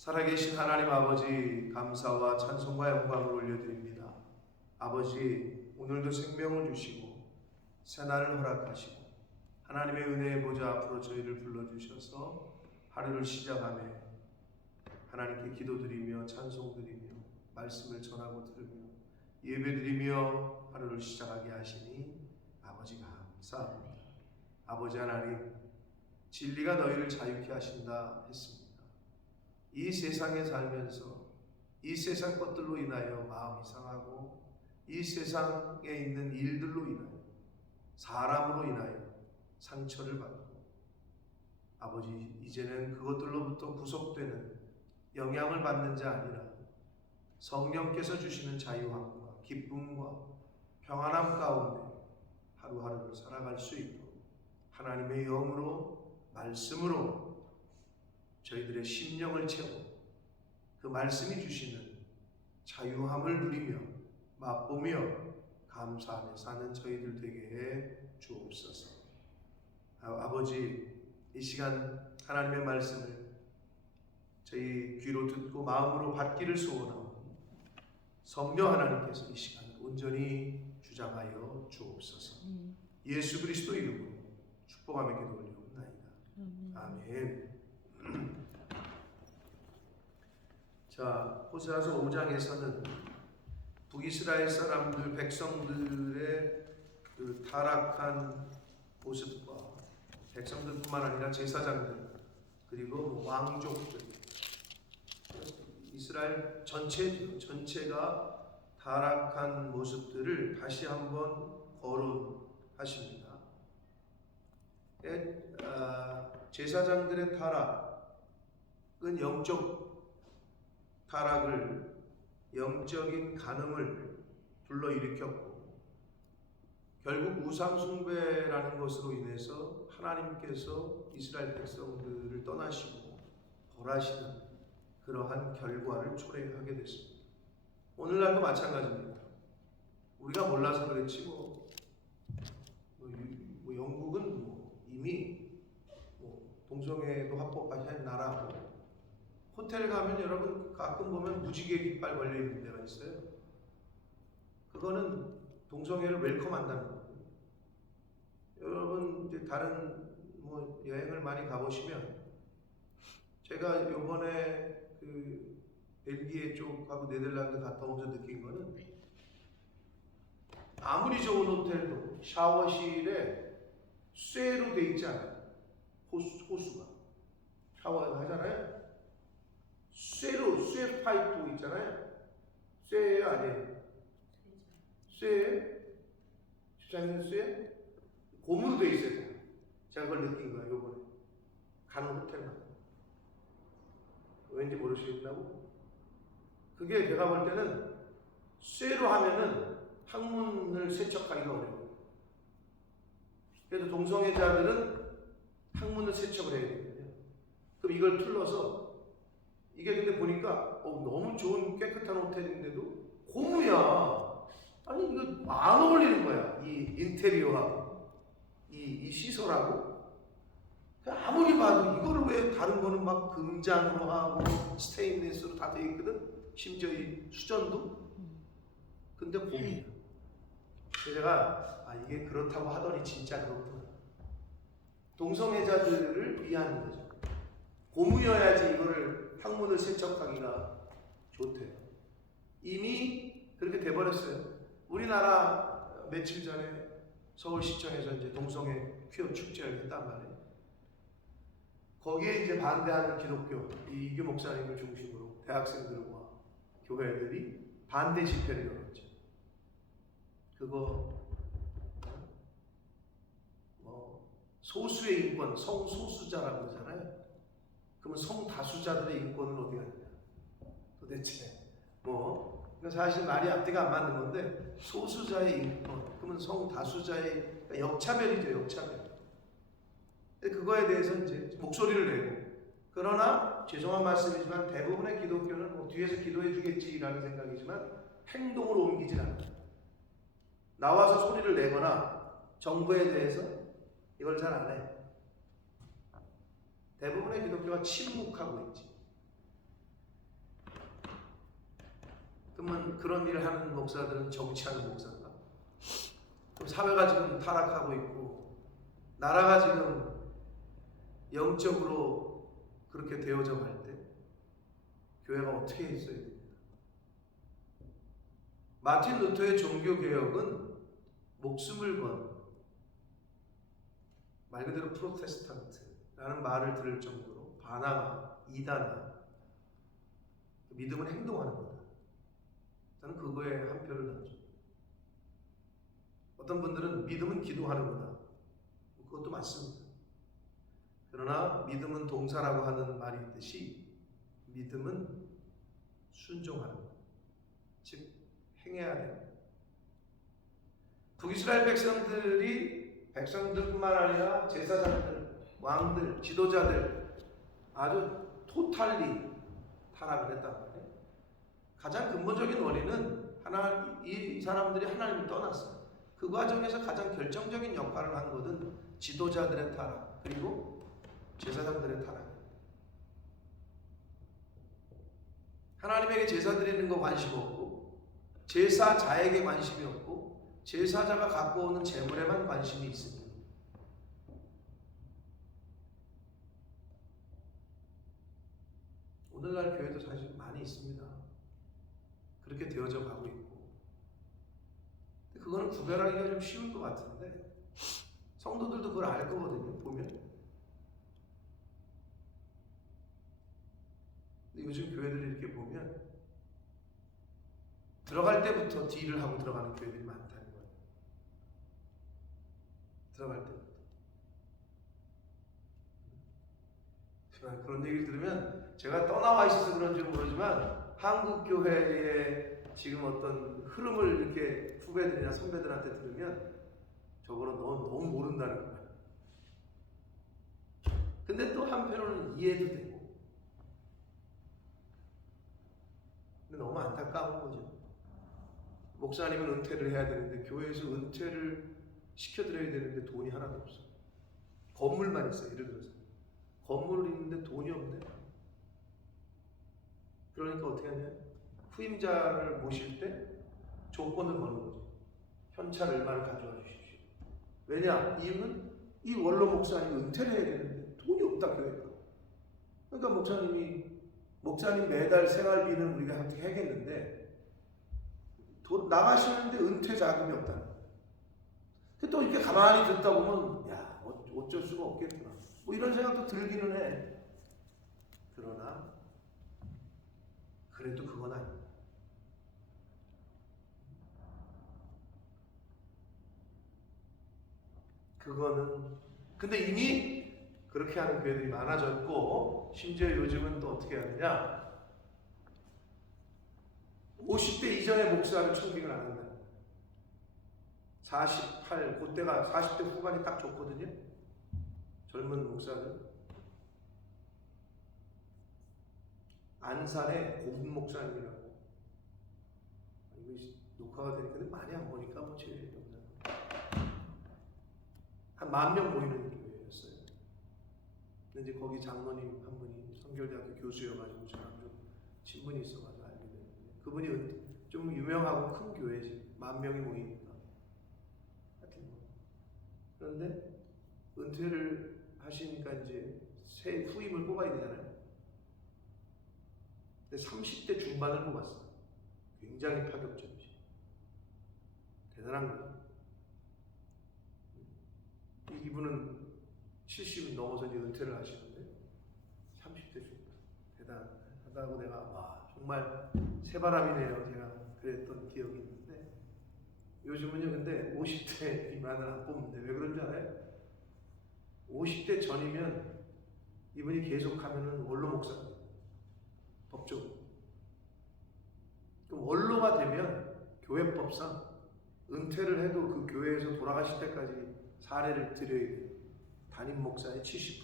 살아계신 하나님 아버지, 감사와 찬송과 영광을 올려드립니다. 아버지, 오늘도 생명을 주시고 새날을 허락하시고 하나님의 은혜의 보좌 앞으로 저희를 불러주셔서 하루를 시작하며 하나님께 기도드리며 찬송드리며 말씀을 전하고 들으며 예배드리며 하루를 시작하게 하시니 아버지 감사합니다. 아버지 하나님, 진리가 너희를 자유케 하신다 했습니다. 이 세상에 살면서 이 세상 것들로 인하여 마음이 상하고 이 세상에 있는 일들로 인하여 사람으로 인하여 상처를 받고 아버지, 이제는 그것들로부터 구속되는 영향을 받는 자 아니라 성령께서 주시는 자유함과 기쁨과 평안함 가운데 하루하루를 살아갈 수 있도록 하나님의 영으로 말씀으로 저희들의 심령을 채우고 그 말씀이 주시는 자유함을 누리며 맛보며 감사하며 사는 저희들 되게 해 주옵소서. 아버지, 이 시간 하나님의 말씀을 저희 귀로 듣고 마음으로 받기를 소원하오니 성령 하나님께서 이 시간을 온전히 주장하여 주옵소서. 예수 그리스도 이름으로 축복하며 기도 올리옵나이다. 아멘. 자, 호세아서 5장에서는 북이스라엘 사람들, 백성들의 그 타락한 모습과 백성들뿐만 아니라 제사장들 그리고 왕족들, 이스라엘 전체가 타락한 모습들을 다시 한번 거론하십니다. 제사장들의 타락은 영적 타락을, 영적인 간음을 불러일으켰고 결국 우상숭배라는 것으로 인해서 하나님께서 이스라엘 백성들을 떠나시고 벌하시는 그러한 결과를 초래하게 됐습니다. 오늘날도 마찬가지입니다. 우리가 몰라서 그렇지 영국은 이미 동성애도 합법화한 나라고, 호텔 가면 여러분 가끔 보면 무지개 깃발 걸려 있는 데가 있어요. 그거는 동성애를 웰컴한다는 거예요. 여러분 이제 다른 여행을 많이 가보시면, 제가 요번에 그 벨기에 쪽하고 네덜란드 갔다 오면서 느낀 거는, 아무리 좋은 호텔도 샤워실에 쇠로 돼 있지 않아요. 호수가 샤워 하잖아요. 쇠 파이프 있잖아요. 쇠 아니에요? 쇠? 집사님은 쇠? 고무로 돼 있어요. 제가 그걸 느낀 거예요. 요번에 가는 호텔만. 왠지 모르시겠다고? 그게 제가 볼 때는 쇠로 하면은 항문을 세척하기가 어려워요. 그래서 동성애자들은 항문을 세척을 해야 되거든요. 그럼 이걸 틀어서, 이게 근데 보니까 너무 좋은 깨끗한 호텔인데도 고무야. 아니 이거 안 어울리는 거야. 이 인테리어하고 이 시설하고. 아무리 봐도 이거를 왜 다른 거는 막 금장으로 하고 스테인리스로 다 되어 있거든. 심지어 이 수전도. 근데 고무야. 그래서 제가 이게 그렇다고 하더니 진짜 그렇구나. 동성애자들을 위하는 거죠. 고무여야지 이거를 항문을 세척하기가 좋대요. 이미 그렇게 돼버렸어요. 우리나라 며칠 전에 서울시청에서 이제 동성애 퀴어 축제를 했단 말이에요. 거기에 이제 반대하는 기독교, 이규 목사님을 중심으로 대학생들과 교회들이 반대 집회를 열었죠. 그거 소수의 인권, 성소수자라고 그러잖아요. 그러면 성다수자들의 인권은 어디 갔냐? 도대체 그러니까 사실 말이 앞뒤가 안 맞는 건데, 소수자의 인권, 그러면 성다수자의, 그러니까 역차별이죠, 역차별. 그거에 대해서 이제 목소리를 내고, 그러나 죄송한 말씀이지만 대부분의 기독교는 뒤에서 기도해 주겠지라는 생각이지만 행동으로 옮기질 않아요. 나와서 소리를 내거나 정부에 대해서 이걸 잘 안 해. 대부분의 기독교가 침묵하고 있지. 그러면 그런 일을 하는 목사들은 정치하는 목사인가? 그럼 사회가 지금 타락하고 있고 나라가 지금 영적으로 그렇게 되어져 갈 때 교회가 어떻게 있어야 됩니다. 마틴 루터의 종교개혁은 목숨을 건 말 그대로 프로테스탄트라는 말을 들을 정도로 반항, 이단화, 믿음은 행동하는 거다. 저는 그거에 한 표를 던져. 어떤 분들은 믿음은 기도하는 거다. 그것도 맞습니다. 그러나 믿음은 동사라고 하는 말이 있듯이 믿음은 순종하는 것, 즉 행해야 됩니다. 북이스라엘 백성들뿐만 아니라 제사장들, 왕들, 지도자들 아주 토탈리 타락을 했단 말이에요. 가장 근본적인 원인은 이 사람들이 하나님을 떠났어요. 그 과정에서 가장 결정적인 역할을 한 것은 지도자들의 타락 그리고 제사장들의 타락입니다. 하나님에게 제사 드리는 거 관심 없고 제사자에게 관심이 없고 제사자가 갖고 오는 재물에만 관심이 있습니다. 오늘날 교회도 사실 많이 있습니다. 그렇게 되어져 가고 있고 그거는 구별하기가 좀 쉬울 것 같은데 성도들도 그걸 알 거거든요. 보면 근데 요즘 교회들을 이렇게 보면 들어갈 때부터 딜을 하고 들어가는 교회들이 많다는 거예요. 들어갈 때부터. 그런 얘기를 들으면 제가 떠나와 있어서 그런지는 모르지만 한국 교회의 지금 어떤 흐름을 이렇게 후배들이나 선배들한테 들으면 저거는 넌 너무 모른다는 거야. 근데 또 한편으로는 이해도 되고. 근데 너무 안타까운 거죠. 목사님은 은퇴를 해야 되는데 교회에서 은퇴를 시켜드려야 되는데 돈이 하나도 없어. 건물만 있어요. 예를 들어서 건물을 있는데 돈이 없네. 그러니까 어떻게 하냐? 후임자를 모실 때 조건을 거는 거죠. 현찰 얼마를 가져와 주십시오. 왜냐? 이유는 이 원로 목사님이 은퇴를 해야 되는데 돈이 없다 교회가. 그러니까 목사님 매달 생활비는 우리가 어떻게 해야겠는데 나가시는데 은퇴 자금이 없다는 거예요. 또 이렇게 가만히 듣다 보면 야 어쩔 수가 없겠구나. 뭐 이런 생각도 들기는 해. 그러나 그래도 그건 아닙니다. 그거는 근데 이미 그렇게 하는 교회들이 많아졌고 심지어 요즘은 또 어떻게 하느냐 50대 이전의 목사를 초빙을 안 한다. 48 그때가 40대 후반이 딱 좋거든요. 젊은 목사들 안산의 고분 목사님이라고 이거 녹화가 되니까 많이 안 보니까 뭐 제일 한 10,000명 모이는 교회였어요. 근데 이제 거기 장로님 한 분이 성결대학교 교수여가지고 저랑 좀 친분이 있어가지고 알게 됐는데 그분이 좀 유명하고 큰 교회지 10,000명이 모이니까 하여튼 뭐 그런데 은퇴를 하시니까 이제 새 후임을 뽑아야 되잖아요. 근데 30대 중반을 뽑았어요. 굉장히 파격적이지. 대단한 거예요. 이분은 70은 넘어서 이제 은퇴를 하시는데 30대 중반 대단하다고 내가 와 정말 새바람이네요. 제가 그랬던 기억이 있는데 요즘은요 근데 50대 미만을 안 뽑는데 왜 그런 줄 알아요? 50대 전이면 이분이 계속하면은 원로 목사입니다. 법적으로. 그럼 원로가 되면 교회법상 은퇴를 해도 그 교회에서 돌아가실 때까지 사례를 드려야 돼요. 담임 목사의 70%.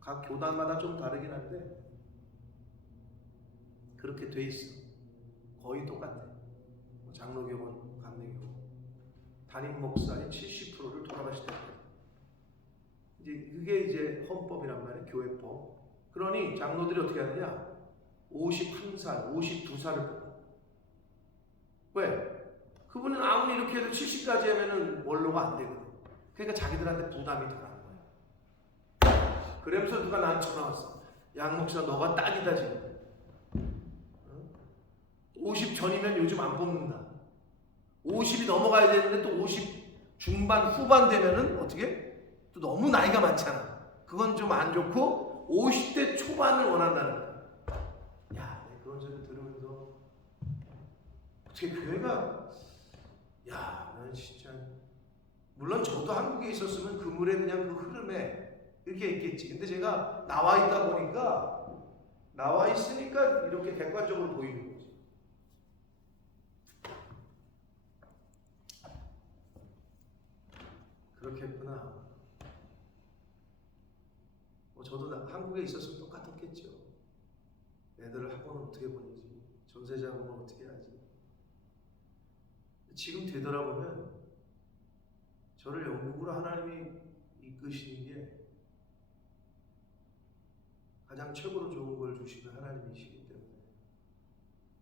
각 교단마다 좀 다르긴 한데 그렇게 돼 있어. 거의 똑같아. 장로교원, 감리교원. 담임 목사의 70%를 돌아가실 때까지. 이제 그게 이제 헌법이란 말이에요. 교회법. 그러니 장로들이 어떻게 하느냐? 51살, 52살을 뽑아. 왜? 그분은 아무리 이렇게 해도 70까지 하면은 원로가 안 되거든. 그러니까 자기들한테 부담이 덜한 거야. 그러면서 누가 나한테 전화 왔어. 양 목사 너가 딱이다 지금. 50 전이면 요즘 안 뽑는다. 50이 넘어가야 되는데 또 50 중반 후반 되면은 어떻게? 또 너무 나이가 많잖아. 그건 좀 안 좋고 50대 초반을 원한다는 거야. 야, 그런 소리 들으면서 어떻게 교회가 난 진짜 물론 저도 한국에 있었으면 그 물에 그냥 그 흐름에 이렇게 있겠지. 근데 제가 나와 있다 보니까 나와 있으니까 이렇게 객관적으로 보이는 거지. 그렇겠구나. 저도 한국에 있었으면 똑같았겠죠. 애들을 학원을 어떻게 보내지? 전세자금을 어떻게 하지? 지금 되돌아보면 저를 영국으로 하나님이 이끄시는 게 가장 최고로 좋은 걸 주시는 하나님이시기 때문에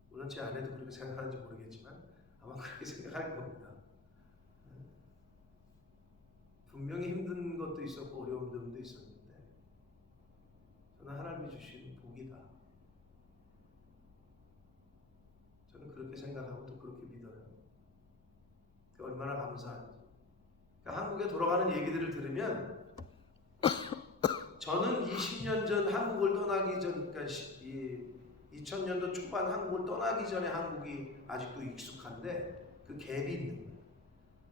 물론 제 아내도 그렇게 생각하는지 모르겠지만 아마 그렇게 생각할 겁니다. 분명히 힘든 것도 있었고 어려운 점도 있었는데 저는 하나님이 주신 복이다. 저는 그렇게 생각하고 또 그렇게 믿어요. 얼마나 감사한지. 그러니까 한국에 돌아가는 얘기들을 들으면 저는 20년 전 한국을 떠나기 전, 그러니까 2000년도 초반 한국을 떠나기 전에 한국이 아직도 익숙한데 그 갭이 있는 거예요.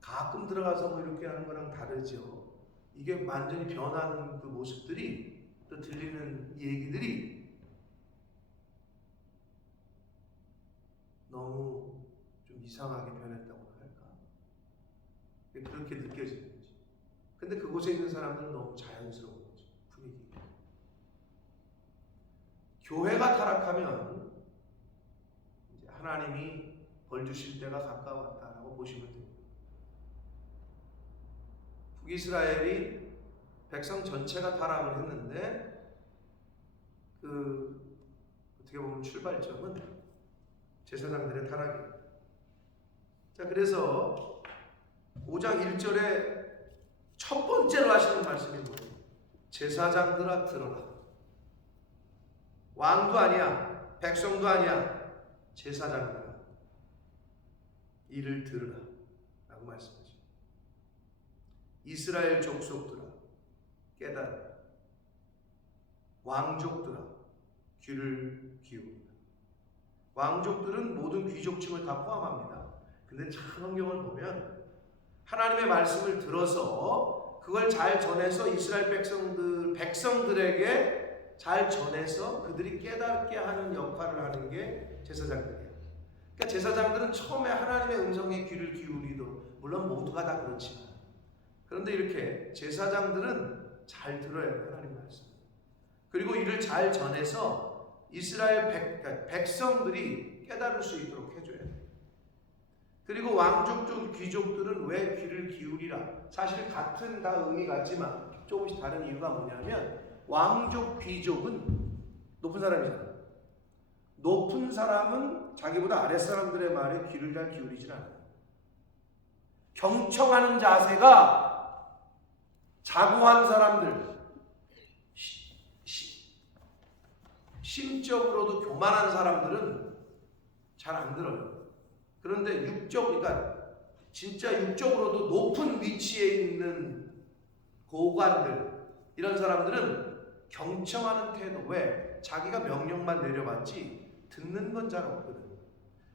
가끔 들어가서 뭐 이렇게 하는 거랑 다르죠. 이게 완전히 변하는 그 모습들이 또 들리는 얘기들이 너무 좀 이상하게 변했다고 할까? 그렇게 느껴지는 거지. 근데 그곳에 있는 사람들은 너무 자연스러운 거죠. 분위기. 교회가 타락하면 이제 하나님이 벌 주실 때가 가까웠다라고 보시면 됩니다. 북이스라엘이 백성 전체가 타락을 했는데 어떻게 보면 출발점은 제사장들의 타락이에요. 자, 그래서 5장 1절에 첫 번째로 하시는 말씀이 뭐예요? 제사장들아 들어라. 왕도 아니야, 백성도 아니야, 제사장들아 이를 들으라 라고 말씀하십니다. 이스라엘 족속들아 깨달아. 왕족들아 귀를 기울이라. 왕족들은 모든 귀족층을 다 포함합니다. 근데 참 성경을 보면 하나님의 말씀을 들어서 그걸 잘 전해서 이스라엘 백성들에게 잘 전해서 그들이 깨닫게 하는 역할을 하는 게 제사장들이에요. 그러니까 제사장들은 처음에 하나님의 음성에 귀를 기울이도록, 물론 모두가 다 그렇지만, 그런데 이렇게 제사장들은 잘 들어야 해요, 하나님 말씀. 그리고 이를 잘 전해서 이스라엘 백성들이 깨달을 수 있도록 해줘야 돼요. 그리고 왕족 귀족들은 왜 귀를 기울이라? 사실 같은 다 의미 같지만 조금씩 다른 이유가 뭐냐면 왕족 귀족은 높은 사람이잖아요. 높은 사람은 자기보다 아랫사람들의 말에 귀를 잘 기울이질 않아요. 경청하는 자세가 자고한 사람들, 심적으로도 교만한 사람들은 잘 안 들어요. 그런데 그러니까 진짜 육적으로도 높은 위치에 있는 고관들, 이런 사람들은 경청하는 태도, 왜? 자기가 명령만 내려받지 듣는 건 잘 없거든.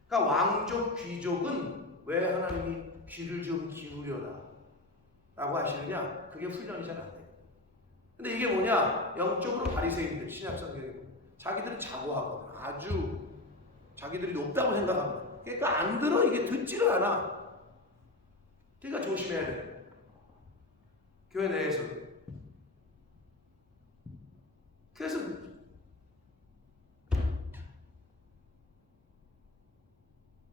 그러니까 왕족, 귀족은 왜 하나님이 귀를 좀 기울여라 라고 하시느냐? 그게 훈련이 잘 안 돼요. 근데 이게 뭐냐? 영적으로 바리새인들, 신약성경에 보면 자기들은 자고하거든. 아주 자기들이 높다고 생각합니다. 그러니까 안 들어. 이게 듣지를 않아. 그러니까 조심해야 돼. 교회 내에서. 그래서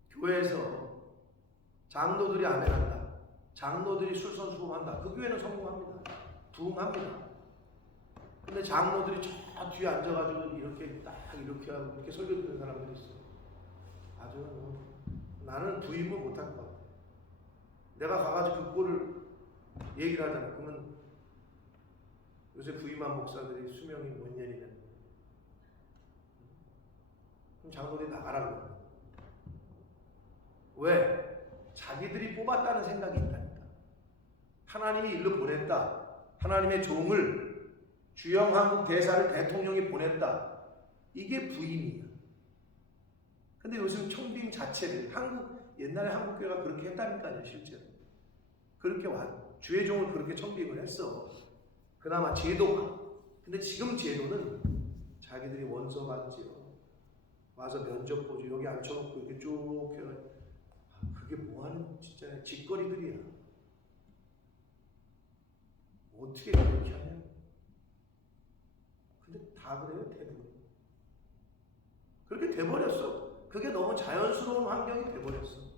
교회에서 장로들이 아멘한다, 장로들이 술선수범한다, 그 교회는 성공합니다. 부흥합니다. 근데 장로들이 저 뒤에 앉아가지고 이렇게 딱 이렇게 하고 이렇게 설교 듣는 사람들이 있어. 아주 나는 부인을 못할 것 같아. 내가 가가지고 그 꼴을 얘기를 하잖아. 그러면 요새 부임한 목사들이 수명이 몇 년이냐. 그럼 장로들이 나가라는 거야. 왜? 자기들이 뽑았다는 생각이 있다니까. 하나님이 일로 보냈다. 하나님의 종을 주영 한국 대사를 대통령이 보냈다. 이게 부임이야. 근데 요즘 청빙 자체를 옛날에 한국교회가 그렇게 했다니까요. 실제로 그렇게 주의 종을 그렇게 청빙을 했어. 그나마 제도가. 근데 지금 제도는 자기들이 원서 받지요. 와서 면접 보죠. 여기 앉혀놓고 이렇게 쭉 해서 그게 뭐하는 진짜 짓거리들이야. 어떻게 그렇게 하냐. 근데 다 그래요. 대부분 그렇게 돼버렸어. 그게 너무 자연스러운 환경이 돼버렸어.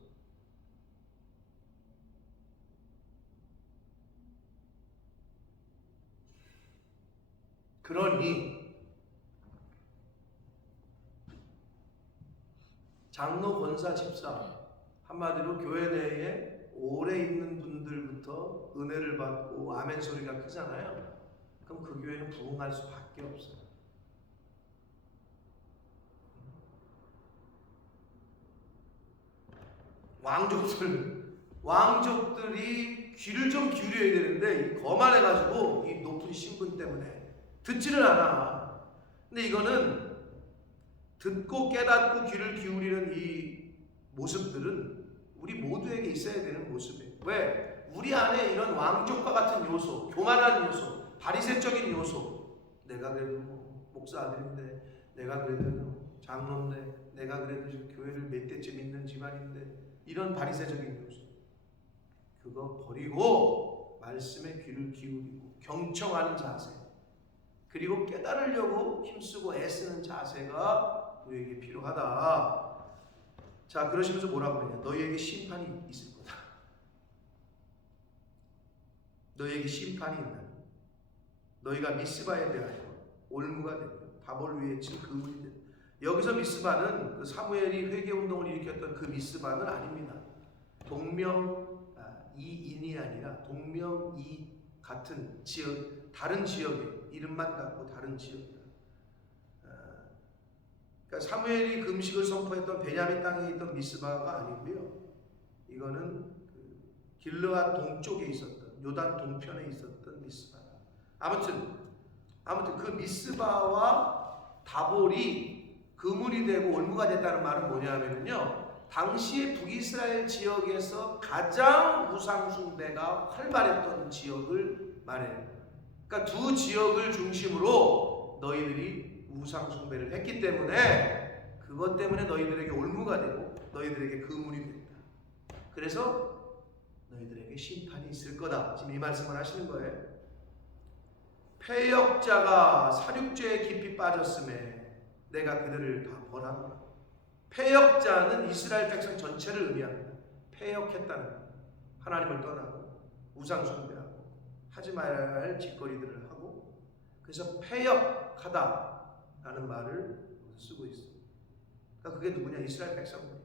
그러니 장로, 권사, 집사 한마디로 교회 내에 오래 있는 분들부터 은혜를 받고 아멘 소리가 크잖아요. 그럼 그 교회는 부흥할 수밖에 없어요. 왕족들이 귀를 좀 기울여야 되는데 거만해가지고 이 높은 신분 때문에 듣지를 않아. 근데 이거는 듣고 깨닫고 귀를 기울이는 이 모습들은 우리 모두에게 있어야 되는 모습이에요. 왜? 우리 안에 이런 왕족과 같은 요소, 교만한 요소, 바리새적인 요소, 내가 그래도 목사 아들인데, 내가 그래도 장로인데, 내가 그래도 교회를 몇 대째 믿는 집안인데, 이런 바리새적인 요소, 그거 버리고 말씀에 귀를 기울이고 경청하는 자세, 그리고 깨달으려고 힘쓰고 애쓰는 자세가 우리에게 필요하다. 자, 그러시면서 뭐라고 그러냐? 너희에게 심판이 있을 거다. 너희에게 심판이 있나? 너희가 미스바에 대하여 올무가 되며 바볼 위에 친 그물이 되며. 여기서 미스바는 그 사무엘이 회개운동을 일으켰던 그 미스바는 아닙니다. 동명이인이 아니라 동명이 같은 지역, 다른 지역의 이름만 갖고 다른 지역이다. 그러니까 사무엘이 금식을 선포했던 베냐민 땅에 있던 미스바가 아니고요. 이거는 길르앗 동쪽에 있었던, 요단 동편에 있었던 미스바다. 아무튼 그 미스바와 다볼이 그물이 되고 올무가 됐다는 말은 뭐냐면요, 당시의 북이스라엘 지역에서 가장 우상 숭배가 활발했던 지역을 말해요. 그러니까 두 지역을 중심으로 너희들이 우상 숭배를 했기 때문에 그것 때문에 너희들에게 올무가 되고 너희들에게 그물이 된다. 그래서 너희들에게 심판이 있을 거다. 지금 이 말씀을 하시는 거예요. 패역자가 살육죄에 깊이 빠졌음에 내가 그들을 다 벌하노라. 패역자는 이스라엘 백성 전체를 의미합니다. 패역했다는 것. 하나님을 떠나고 우상 숭배하고 하지 말아야 할 짓거리들을 하고, 그래서 패역하다라는 말을 쓰고 있습니다. 그러니까 그게 누구냐? 이스라엘 백성입니다.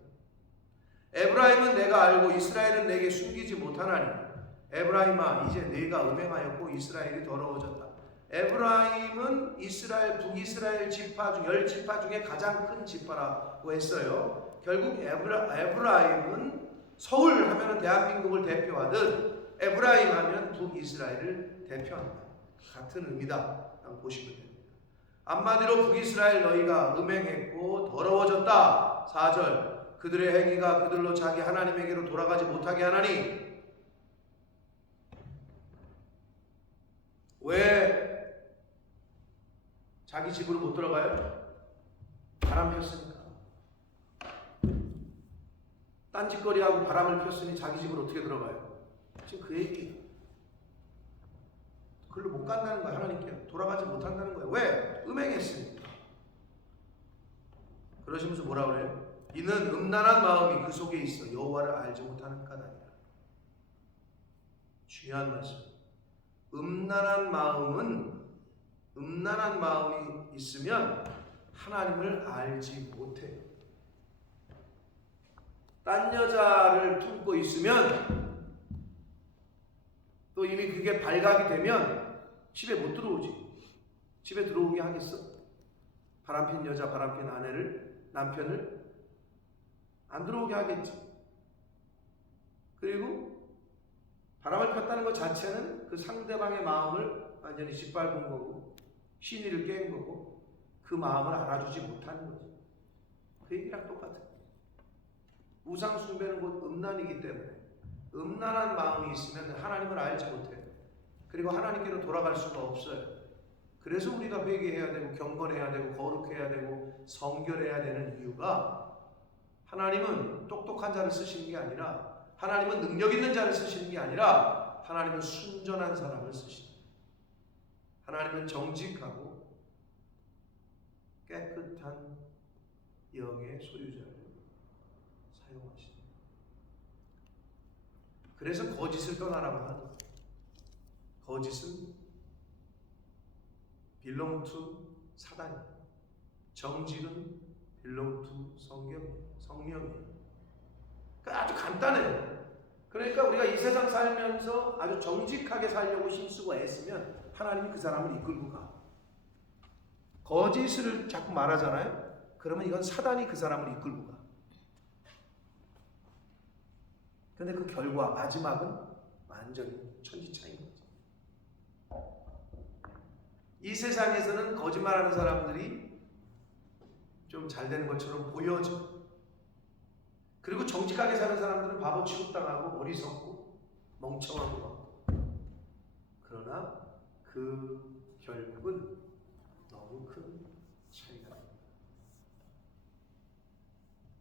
에브라임은 내가 알고 이스라엘은 내게 숨기지 못하나니 에브라임아 이제 네가 음행하였고 이스라엘이 더러워졌다. 에브라임은 이스라엘 북이스라엘 지파 중 10지파 중에 가장 큰 지파라고 했어요. 결국 에브라임은 서울 하면 대한민국을 대표하듯 에브라임 하면 북이스라엘을 대표한다. 같은 의미다. 보시면 됩니다. 한마디로 북이스라엘 너희가 음행했고 더러워졌다. 4절 그들의 행위가 그들로 자기 하나님에게로 돌아가지 못하게 하나니. 왜 자기 집으로 못 들어가요? 바람 폈으니까. 딴짓거리하고 바람을 폈으니 자기 집으로 어떻게 들어가요? 지금 그 얘기. 글로 못 간다는 거야. 하나님께 돌아가지 못한다는 거야. 왜? 음행했으니까. 그러시면서 뭐라 그래요? 이는 음란한 마음이 그 속에 있어 여호와를 알지 못하는 까닭이라. 중요한 말씀. 음란한 마음이 있으면 하나님을 알지 못해요. 딴 여자를 품고 있으면 또 이미 그게 발각이 되면 집에 못 들어오지. 집에 들어오게 하겠어? 바람핀 여자, 바람핀 아내를, 남편을 안 들어오게 하겠지. 그리고 바람을 폈다는 것 자체는 그 상대방의 마음을 완전히 짓밟은 거고 신의를 깬 거고 그 마음을 알아주지 못하는 거지. 그 얘기랑 똑같아. 우상 숭배는 곧 음란이기 때문에 음란한 마음이 있으면 하나님을 알지 못해. 그리고 하나님께로 돌아갈 수가 없어요. 그래서 우리가 회개해야 되고 경건해야 되고 거룩해야 되고 성결해야 되는 이유가 하나님은 똑똑한 자를 쓰시는 게 아니라 하나님은 능력 있는 자를 쓰시는 게 아니라 하나님은 순전한 사람을 쓰십니다. 하나님은 정직하고 깨끗한 영의 소유자를 사용하십니다. 그래서 거짓을 떠나라고 하는 거예요. 거짓은 belong to 사단이에요. 정직은 belong to 성령이에요. 그러니까 아주 간단해요. 그러니까 우리가 이 세상 살면서 아주 정직하게 살려고 힘쓰고 애쓰면 하나님이 그 사람을 이끌고 가. 거짓을 자꾸 말하잖아요. 그러면 이건 사단이 그 사람을 이끌고 가. 근데 그 결과 마지막은 완전히 천지차이인 거죠. 이 세상에서는 거짓말하는 사람들이 좀 잘 되는 것처럼 보여져. 그리고 정직하게 사는 사람들은 바보 취급당하고 어리석고 멍청하고. 그러나 그 결국은 너무 큰 차이가 납니다.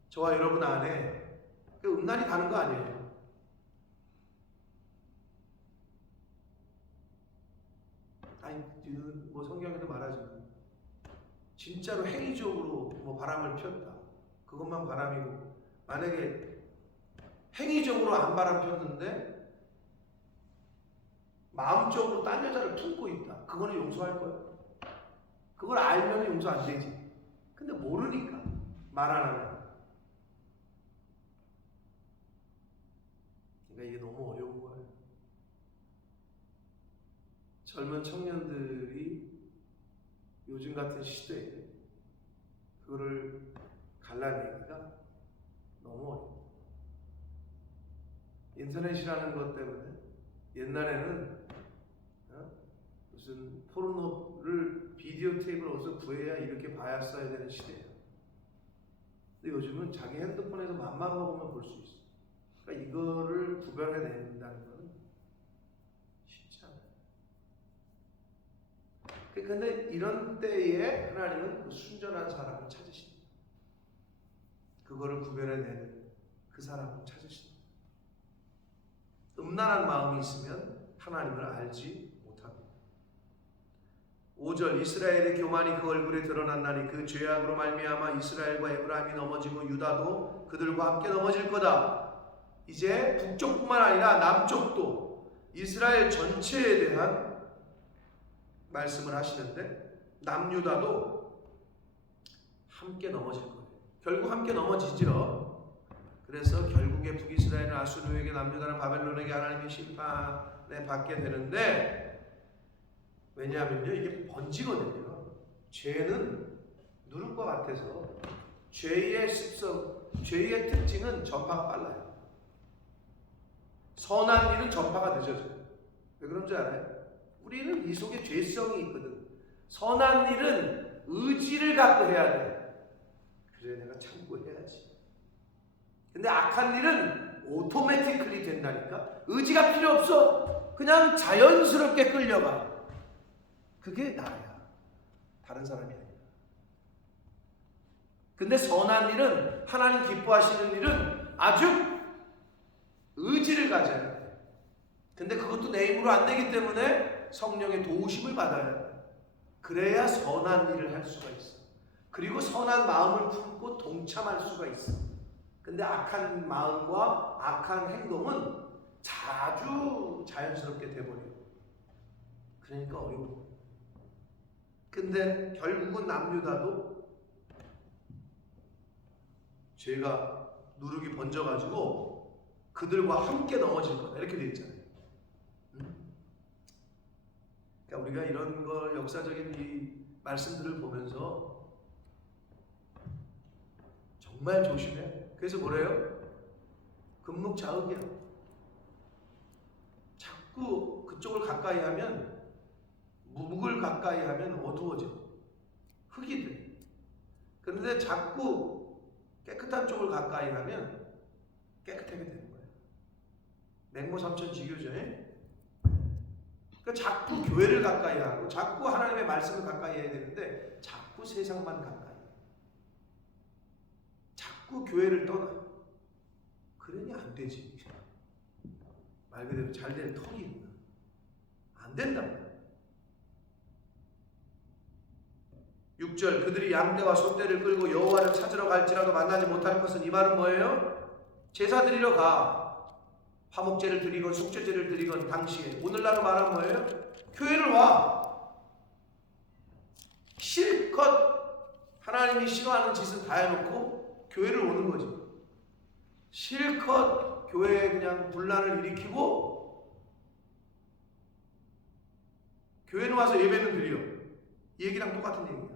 저와 여러분 안에 그 음란이 가는 거 아니에요. 아니, 뭐 성경에도 말하지만 진짜로 행위적으로 뭐 바람을 폈다. 그것만 바람이고 만약에 행위적으로 안 바람 폈는데 마음적으로 딴 여자를 품고 있다. 그거는 용서할 거야. 그걸 알면 용서 안 되지. 근데 모르니까 말 안 하면. 그러니까 이게 너무 어려운 거예요. 젊은 청년들이 요즘 같은 시대에 그거를 갈라내기가 너무 어려워요. 인터넷이라는 것 때문에 옛날에는 무슨 포르노를 비디오 테이프를 어디서 구해야 이렇게 봐야 되는 시대예요. 근데 요즘은 자기 핸드폰에서 맘만 먹으면 볼 수 있어요. 그러니까 이거를 구별해낸다는 것은 쉽지 않아요. 근데 이런 때에 하나님은 그 순전한 사람을 찾으십니다. 그거를 구별해내는 그 사람을 찾으십니다. 음란한 마음이 있으면 하나님을 알지 못합니다. 5절 이스라엘의 교만이 그 얼굴에 드러났나니 그 죄악으로 말미암아 이스라엘과 에브라임이 넘어지고 유다도 그들과 함께 넘어질 거다. 이제 북쪽뿐만 아니라 남쪽도 이스라엘 전체에 대한 말씀을 하시는데 남유다도 함께 넘어질 거예요. 결국 함께 넘어지죠. 그래서 결국에 북이스라엘은 아수르에게 남유다는 바벨론에게 하나님의 심판에 받게 되는데 왜냐하면요 이게 번지거든요. 죄는 누룩과 같아서 죄의 습성, 죄의 특징은 전파가 빨라요. 선한 일은 전파가 늦어져요. 왜 그런 줄 알아요? 우리는 이 속에 죄성이 있거든. 선한 일은 의지를 갖고 해야 돼. 그래 내가 참고 해야지. 근데 악한 일은 오토매티클리 된다니까. 의지가 필요 없어. 그냥 자연스럽게 끌려가. 그게 나야. 다른 사람이 아니야. 근데 선한 일은 하나님 기뻐하시는 일은 아주 의지를 가져야 돼. 근데 그것도 내 힘으로 안 되기 때문에 성령의 도우심을 받아야 돼. 그래야 선한 일을 할 수가 있어. 그리고 선한 마음을 품고 동참할 수가 있어. 근데 악한 마음과 악한 행동은 자주 자연스럽게 돼버려요. 그러니까 어려워. 근데 결국은 남유다도 죄가 누룩이 번져가지고 그들과 함께 넘어질 거다 이렇게 돼 있잖아요. 그러니까 우리가 이런 걸 역사적인 이 말씀들을 보면서 정말 조심해. 그래서 뭐래요? 금묵자흑이야. 자꾸 그쪽을 가까이 하면, 묵을 가까이 하면 어두워져. 흙이 돼. 그런데 자꾸 깨끗한 쪽을 가까이 하면 깨끗하게 되는 거예요. 맹모삼천지교죠. 그러니까 자꾸 교회를 가까이 하고 자꾸 하나님의 말씀을 가까이 해야 되는데 자꾸 세상만 가까이, 자꾸 교회를 떠나. 그러니 안 되지. 말 그대로 잘 될 턱이 있나? 안 된단 말이야. 6절 그들이 양떼와 소떼를 끌고 여호와를 찾으러 갈지라도 만나지 못할 것은, 이 말은 뭐예요? 제사 드리러 가. 화목제를 드리건 속죄제를 드리건 당시에, 오늘날로 말하면 뭐예요? 교회를 와. 실컷 하나님이 싫어하는 짓은 다 해놓고 교회를 오는 거지. 실컷 교회에 그냥 분란을 일으키고 교회는 와서 예배는 드려. 이 얘기랑 똑같은 얘기야.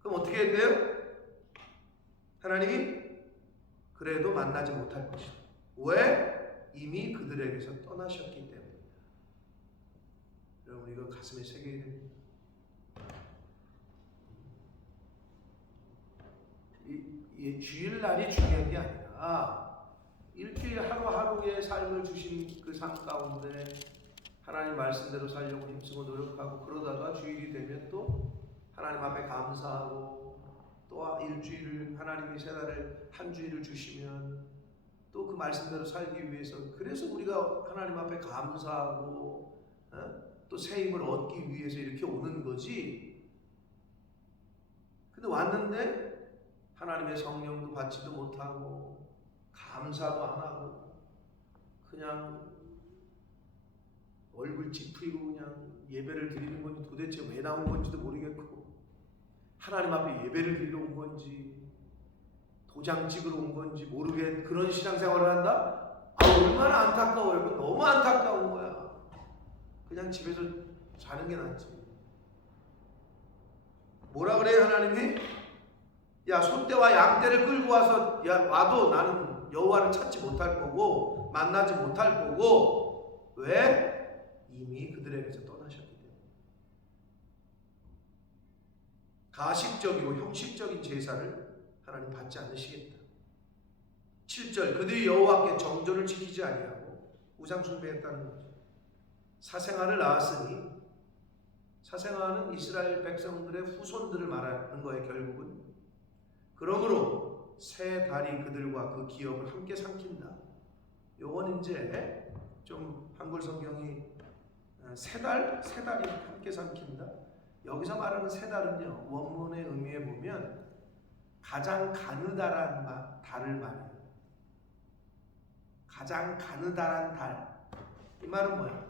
그럼 어떻게 해야 돼요? 하나님이 그래도 만나지 못할 것이다. 왜? 이미 그들에게서 떠나셨기 때문에. 여러분 이거 가슴에 새겨야 됩니다. 이 주일날이 중요한 게 아니라 일주일 하루하루의 삶을 주신 그 삶 가운데 하나님 말씀대로 살려고 힘쓰고 노력하고, 그러다가 주일이 되면 또 하나님 앞에 감사하고, 또 일주일을 하나님이 세 달을 한 주일을 주시면 또 그 말씀대로 살기 위해서, 그래서 우리가 하나님 앞에 감사하고 또 새 힘을 얻기 위해서 이렇게 오는 거지. 근데 왔는데 하나님의 성령도 받지도 못하고 감사도 안 하고 그냥 얼굴 찌푸리고 그냥 예배를 드리는 건지 도대체 왜 나온 건지도 모르겠고, 하나님 앞에 예배를 드리러 온 건지 도장 찍으러 온 건지 모르게 그런 신앙생활을 한다? 얼마나 안타까워요. 그건 너무 안타까운 거야. 그냥 집에서 자는 게 낫지. 뭐라 그래요 하나님이? 야, 소떼와 양떼를 끌고 와서 와도 나는 여호와를 찾지 못할 거고 만나지 못할 거고. 왜? 이미 그들에게서 떠나셨기 때문에. 가식적이고 형식적인 제사를 하나님 받지 않으시겠다. 7절 그들이 여호와께 정조를 지키지 아니하고 우상 숭배했다는 거죠. 사생아를 낳았으니, 사생아는 이스라엘 백성들의 후손들을 말하는 거예요. 결국은 그러므로 새 달이 그들과 그 기업을 함께 삼킨다. 요건 이제 좀 한글 성경이 세 달이 함께 삼킨다. 여기서 말하는 세 달은요, 원문의 의미에 보면 가장 가느다란 달을 말해요. 가장 가느다란 달. 이 말은 뭐야?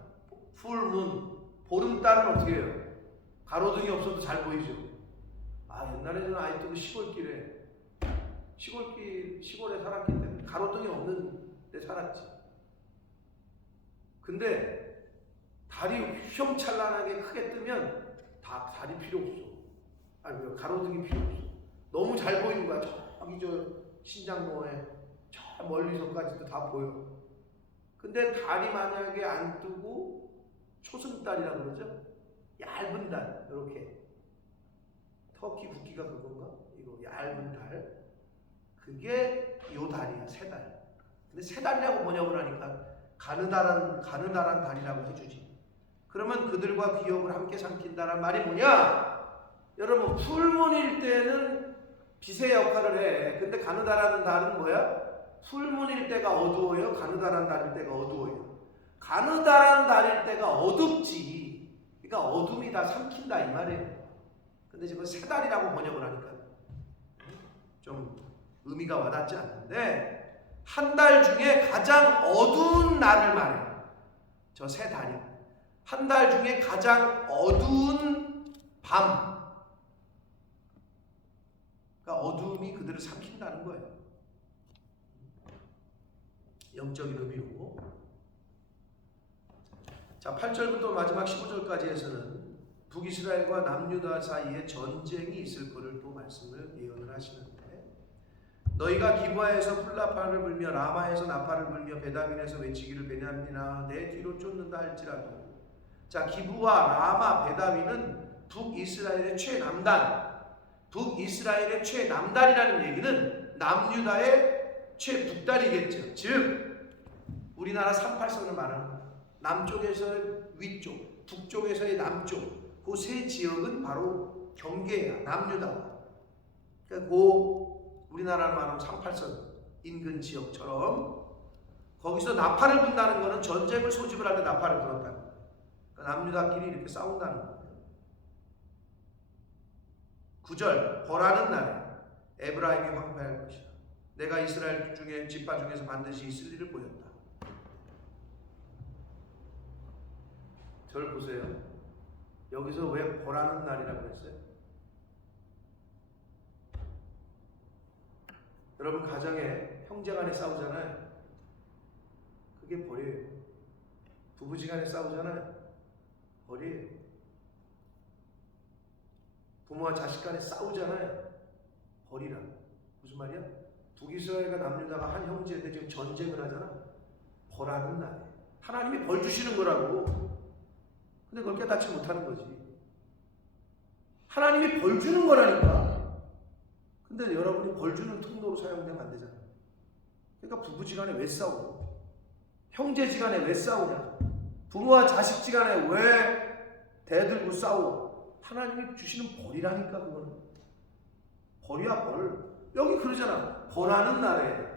풀문, 보름달은 어떻게 해요? 가로등이 없어도 잘 보이죠. 옛날에는 아직도 시골에 살았기 때문에 가로등이 없는 데 살았지. 근데 달이 휘황찬란하게 크게 뜨면 달이 필요 없어. 가로등이 필요 없어. 너무 잘 보이는 거야. 저기 저 신장로에 저 멀리서까지도 다 보여. 근데 달이 만약에 안 뜨고 초승달이라고 그러죠? 얇은 달, 이렇게 터키 국기가 그건가? 이거 얇은 달, 그게 요 달이야. 세 달. 근데 세 달이라고 번역을 하니까 가느다란 달이라고 해주지. 그러면 그들과 기업을 함께 삼킨다란 말이 뭐냐? 여러분, 풀문일 때는 빛의 역할을 해. 근데 가느다란 달은 뭐야? 풀문일 때가 어두워요? 가느다란 달일 때가 어두워요? 가느다란 달일 때가 어둡지. 그러니까 어둠이 다 삼킨다 이 말이에요. 근데 지금 세 달이라고 번역을 하니까 좀 의미가 와닿지 않는데, 한 달 중에 가장 어두운 날을 말해요. 저 세 달이 한 달 중에 가장 어두운 밤. 그러니까 어둠이 그들을 삼킨다는 거예요. 영적인 의미로. 자, 8절부터 마지막 15절까지에서는 북이스라엘과 남유다 사이에 전쟁이 있을 것을 또 말씀을 예언을 하시는데, 너희가 기브아에서 풀나팔을 불며 라마에서 나팔을 불며 베다민에서 외치기를 베냐민아 내 뒤로 쫓는다 할지라도. 자, 기브아, 라마, 베다민은 북이스라엘의 최남단, 북이스라엘의 최남단이라는 얘기는 남유다의 최북단이겠죠. 즉 우리나라 38선을 말하는 거예요. 남쪽에서의 위쪽, 북쪽에서의 남쪽, 그 세 지역은 바로 경계야. 남유다. 그러니까 우리나라로 말하면 38선 인근 지역처럼 거기서 나팔을 분다는 것은 전쟁을 소집을 할 때 나팔을 불었다는 거예요. 그러니까 남유다끼리 이렇게 싸운다는 거예요. 9절, 벌하는 날에 에브라임이 황폐할 것이다. 내가 이스라엘 중에 지파 중에서 반드시 있을 일을 보였다. 절 보세요. 여기서 왜 벌하는 날이라고 했어요? 여러분 가정에 형제간에 싸우잖아요. 그게 벌이에요. 부부지간에 싸우잖아요. 벌이에요. 부모와 자식간에 싸우잖아요. 벌이라. 무슨 말이야? 북이스라엘과 남유다가 한 형제인데 지금 전쟁을 하잖아. 벌하는 날이에요. 하나님이 벌 주시는 거라고. 근데 그걸 깨닫지 못하는 거지. 하나님이 벌 주는 거라니까. 근데 여러분이 벌 주는 통로로 사용되면 안 되잖아요. 그러니까 부부지간에 왜 싸우고, 형제지간에 왜 싸우냐, 부모와 자식지간에 왜 대들고 싸우고. 하나님이 주시는 벌이라니까. 그거는 벌이야, 벌. 여기 그러잖아. 벌하는 날에.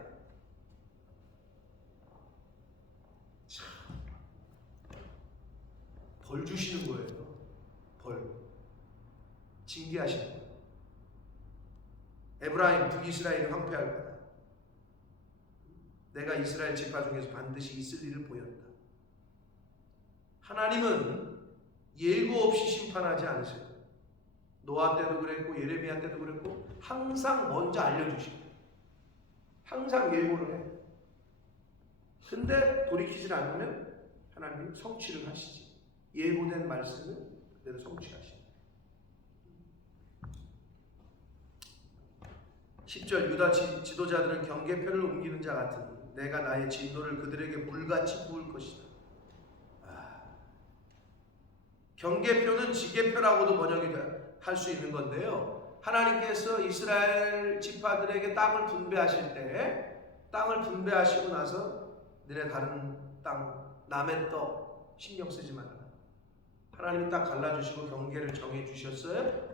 벌 주시는 거예요. 벌. 징계하시는 거예요. 에브라임 북이스라엘이 황폐할 거다. 내가 이스라엘 지파 중에서 반드시 있을 일을 보였다. 하나님은 예고 없이 심판하지 않으세요. 노아 때도 그랬고 예레미야 때도 그랬고 항상 먼저 알려주시고 항상 예고를 해. 근데 돌이키질 않으면 하나님이 성취를 하시지. 예고된 말씀을 그대로 성취하시니. 10절, 유다 지도자들은 경계표를 옮기는 자 같으니 내가 나의 진노를 그들에게 물같이 부을 것이다. 경계표는 지계표라고도 번역이 할 수 있는 건데요, 하나님께서 이스라엘 지파들에게 땅을 분배하실 때, 땅을 분배하시고 나서 너네 다른 땅, 남의 떡 신경 쓰지 말라. 하나님이 딱 갈라주시고 경계를 정해주셨어요.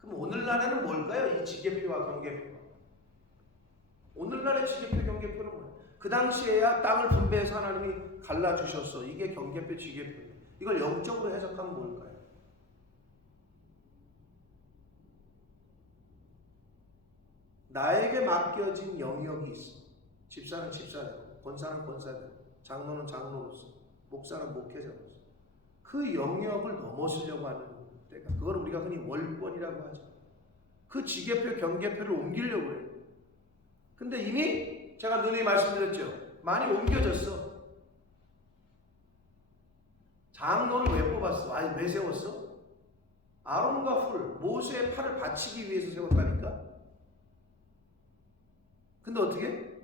그럼 오늘날에는 뭘까요? 이 지계표와 경계표. 오늘날의 지계표, 경계표는 뭐예요? 그 당시에야 땅을 분배해서 하나님이 갈라주셨어. 이게 경계표, 지계표. 이걸 영적으로 해석하면 뭘까요? 나에게 맡겨진 영역이 있어. 집사는 집사대로, 권사는 권사대로, 장로는 장로로서, 목사는 목회자로서 그 영역을 넘어서려고 하는 때가, 그걸 우리가 흔히 월권이라고 하죠. 그 지계표, 경계표를 옮기려고 그래요. 근데 이미 제가 누누이 말씀드렸죠. 많이 옮겨졌어. 장로를 왜 뽑았어? 아니, 왜 세웠어? 아론과 훌, 모세의 팔을 받치기 위해서 세웠다니까. 근데 어떻게?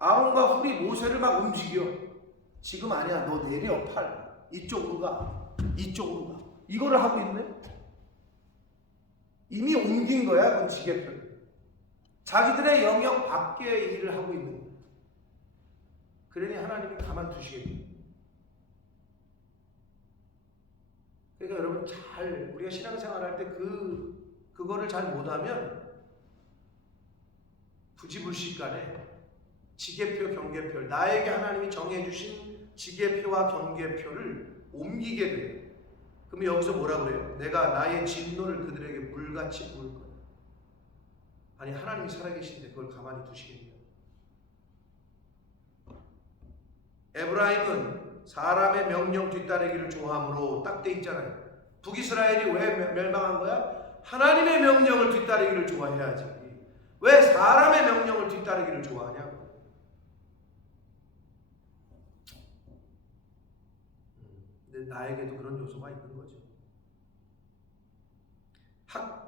아론과 훌이 모세를 막 움직여. 지금 아니야. 너 내려, 팔. 이쪽으로 가. 이쪽으로 가. 이거를 하고 있네? 이미 옮긴 거야, 그건 지계표를. 자기들의 영역 밖의 일을 하고 있는 거야. 그러니 하나님이 가만두시겠죠. 그러니까 여러분 우리가 신앙생활 할 때 그거를 잘 못하면 부지불식간에 지계표, 경계표, 나에게 하나님이 정해주신 지계표와 경계표를 옮기게 돼요. 그럼 여기서 뭐라 그래요? 내가 나의 진노를 그들에게 물같이 부을 거야. 아니, 하나님이 살아계신데 그걸 가만히 두시겠냐? 에브라임은 사람의 명령 뒤따르기를 좋아함으로 딱 돼 있잖아요. 북이스라엘이 왜 멸망한 거야? 하나님의 명령을 뒤따르기를 좋아해야지. 왜 사람의 명령을 뒤따르기를 좋아하냐고. 근데 나에게도 그런 요소가 있는 거죠.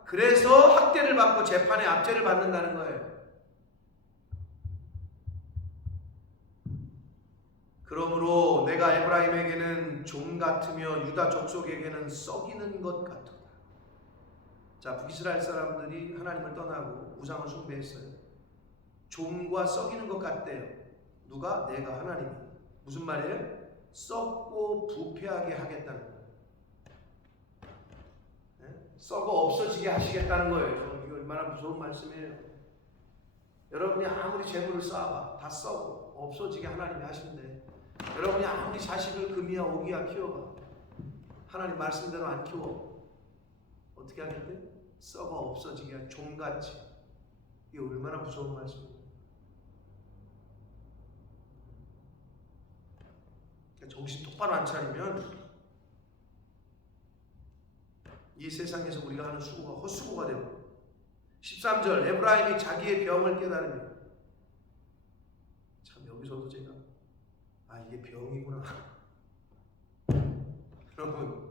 그래서 학대를 받고 재판에 압제를 받는다는 거예요. 그러므로 내가 에브라임에게는 종 같으며 유다 족속에게는 썩이는 것 같도다. 자, 북이스라엘 사람들이 하나님을 떠나고 우상을 숭배했어요. 종과 썩이는 것 같대요. 누가? 내가 하나님이. 무슨 말이에요? 썩고 부패하게 하겠다는 거예요. 네? 썩어 없어지게 하시겠다는 거예요. 이거 얼마나 무서운 말씀이에요. 여러분이 아무리 재물을 쌓아봐 다 썩어 없어지게 하나님이 하신대. 여러분이 아무리 자식을 금이야 오기야 키워봐 하나님 말씀대로 안 키워 어떻게 하겠대? 썩어 없어지게 종같이. 이게 얼마나 무서운 말씀이에요. 정신 똑바로 안 차리면 이 세상에서 우리가 하는 수고가 헛수고가 되고. 13절 에브라임이 자기의 병을 깨달으며. 참 여기서도 제가 이게 병이구나. 여러분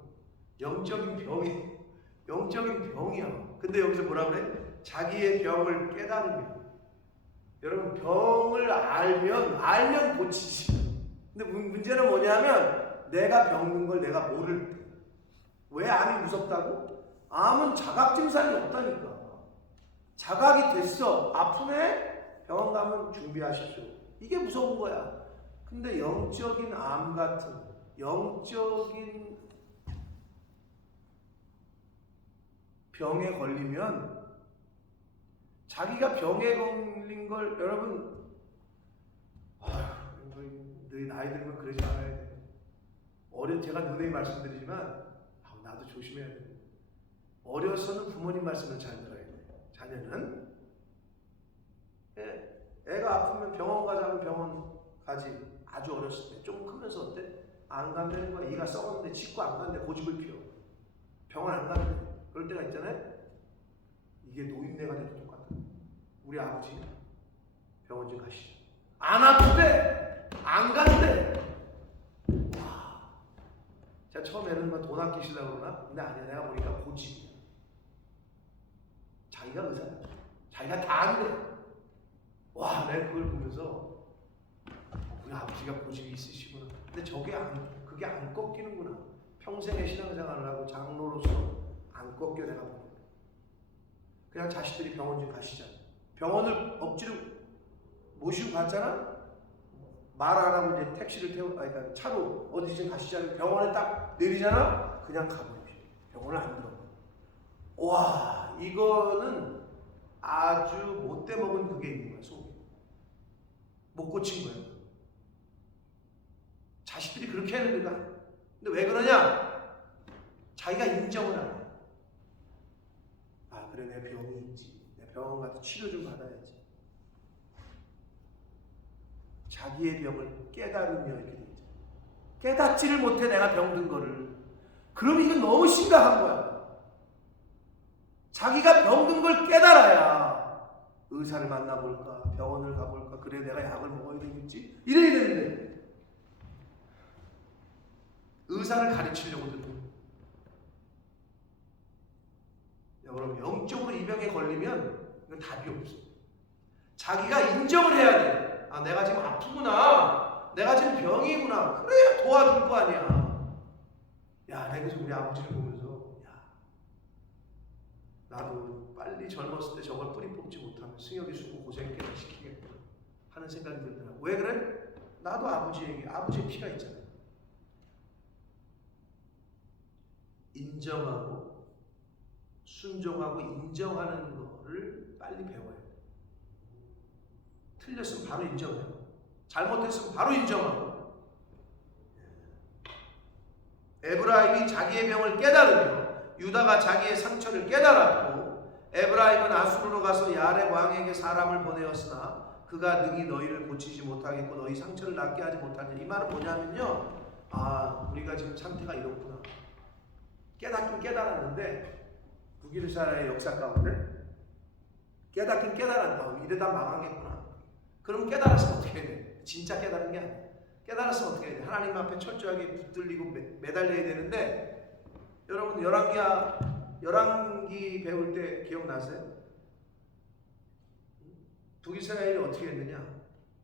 영적인 병이야. 근데 여기서 뭐라 그래? 자기의 병을 깨달으며. 여러분 병을 알면 고치지. 근데 문제는 뭐냐면 내가 병든 걸 내가 모를 때. 왜 암이 무섭다고? 암은 자각 증상이 없다니까. 자각이 됐어. 아프네? 병원 가면 준비하십시오. 이게 무서운 거야. 근데 영적인 암 같은 영적인 병에 걸리면 자기가 병에 걸린 걸 여러분 너희 나이 들면 그러지 말아야 돼. 제가 누누이 말씀드리지만 나도 조심해야 돼. 어려서는 부모님 말씀을 잘 들어야 돼. 자녀는 애가 아프면 병원 가자면 병원 가지. 아주 어렸을 때. 좀 크면서 어때? 안 간다는 거야. 이가 썩었는데 짖고 안 가는데 고집을 피워. 병원 안 가는데. 그럴 때가 있잖아요. 이게 노인네가 돼도 똑같아. 우리 아버지 병원 좀 가시죠. 안 아프대. 안 간대. 와. 제가 처음에는 막 돈 아끼시려고 그러나? 근데 아니야. 내가 보니까 고집이야. 자기가 의사야. 자기가 다 안돼. 와, 내가 그걸 보면서 우리 아버지가 고집이 있으시구나. 근데 그게 안 꺾이는구나. 평생의 신앙생활을 하고 장로로서 안 꺾여 내가 보니까. 그냥 자식들이 병원 좀 가시자. 병원을 억지로 모시고 갔잖아. 말 안 하고 이제 택시를 그러니까 차로 어디 좀 가시자. 병원에 딱 내리잖아. 그냥 가버리죠. 병원을 안 들어가. 와, 이거는 아주 못돼 먹은 그게 있는 거야. 속에 못 고친 거야. 자식들이 그렇게 하는 거다. 근데 왜 그러냐? 자기가 인정을 안 해. 그래 내 병이 있지. 내 병원 가서 치료 좀 받아야지. 자기의 병을 깨달으며 이렇게 되죠. 깨닫지를 못해 내가 병든 거를. 그럼 이건 너무 심각한 거야. 자기가 병든 걸 깨달아야 의사를 만나볼까, 병원을 가볼까, 그래 내가 약을 먹어야 되겠지, 이래야 되는데 의사를 가르치려고 들고. 여러분 영적으로 이 병에 걸리면 이건 답이 없어. 자기가 인정을 해야 돼. 내가 지금 아프구나, 내가 지금 병이구나. 그래야 도와줄 거 아니야. 내가 그래서 우리 아버지를 보면서 나도 빨리 젊었을 때 저걸 뿌리 뽑지 못하면 승혁이 수고 고생했겠다 시키겠구나 하는 생각이 들더라고. 왜 그래? 나도 아버지의 피가 있잖아. 인정하고 순종하고 인정하는 거를 빨리 배워야 돼. 틀렸으면 바로 인정해요. 잘못했으면 바로 인정하고. 에브라임이 자기의 병을 깨달으며 유다가 자기의 상처를 깨달았고, 에브라임은 아수르로 가서 야렙 왕에게 사람을 보내었으나 그가 능히 너희를 고치지 못하겠고 너희 상처를 낫게 하지 못하느냐. 이 말은 뭐냐면요, 우리가 지금 상태가 이렇구나. 깨닫긴 깨달았는데 북이스라엘의 역사 가운데 깨닫긴 깨달았다. 이러다 망하겠구나. 그럼 깨달았으면 어떻게 해야 돼? 진짜 깨달은 게 아니야. 깨달았으면 어떻게 해야 돼? 하나님 앞에 철저하게 붙들리고 매달려야 되는데, 여러분 열왕기 배울 때 기억나세요? 북이스라엘이 어떻게 했느냐?